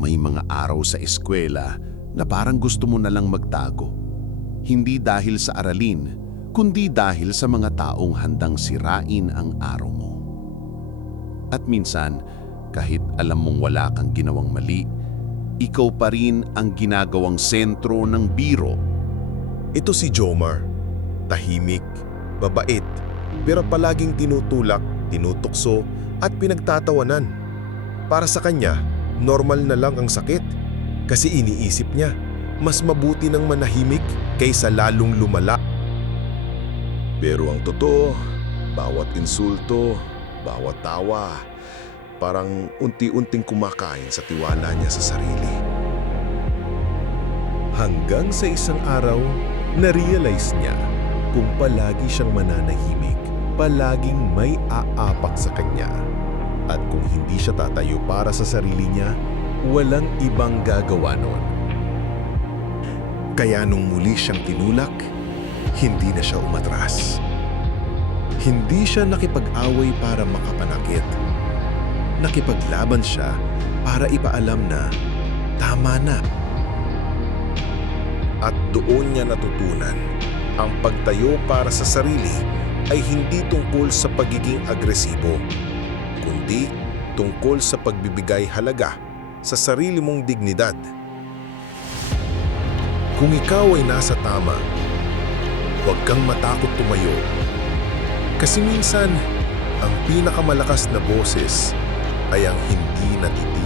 May mga araw sa eskwela na parang gusto mo na lang magtago. Hindi dahil sa aralin, kundi dahil sa mga taong handang sirain ang araw mo. At minsan, kahit alam mong wala kang ginawang mali, ikaw pa rin ang ginagawang sentro ng biro. Ito si Jomar. Tahimik, babait, pero palaging tinutulak, tinutukso at pinagtatawanan. Para sa kanya, normal na lang ang sakit. Kasi iniisip niya, mas mabuti ng manahimik kaysa lalong lumala. Pero ang totoo, bawat insulto, bawat tawa, parang unti-unting kumakain sa tiwala niya sa sarili. Hanggang sa isang araw, na-realize niya kung palagi siyang mananahimik, palaging may aapak sa kanya. At kung hindi siya tatayo para sa sarili niya, walang ibang gagawa nun. Kaya nung muli siyang tinulak, hindi na siya umatras. Hindi siya nakipag-away para makapanakit. Nakipaglaban siya para ipaalam na tama na. At doon niya natutunan, ang pagtayo para sa sarili ay hindi tungkol sa pagiging agresibo, kundi tungkol sa pagbibigay halaga sa sarili mong dignidad. Kung ikaw ay nasa tama, huwag kang matakot tumayo. Kasi minsan, ang pinakamalakas na boses ay ang hindi natitinag.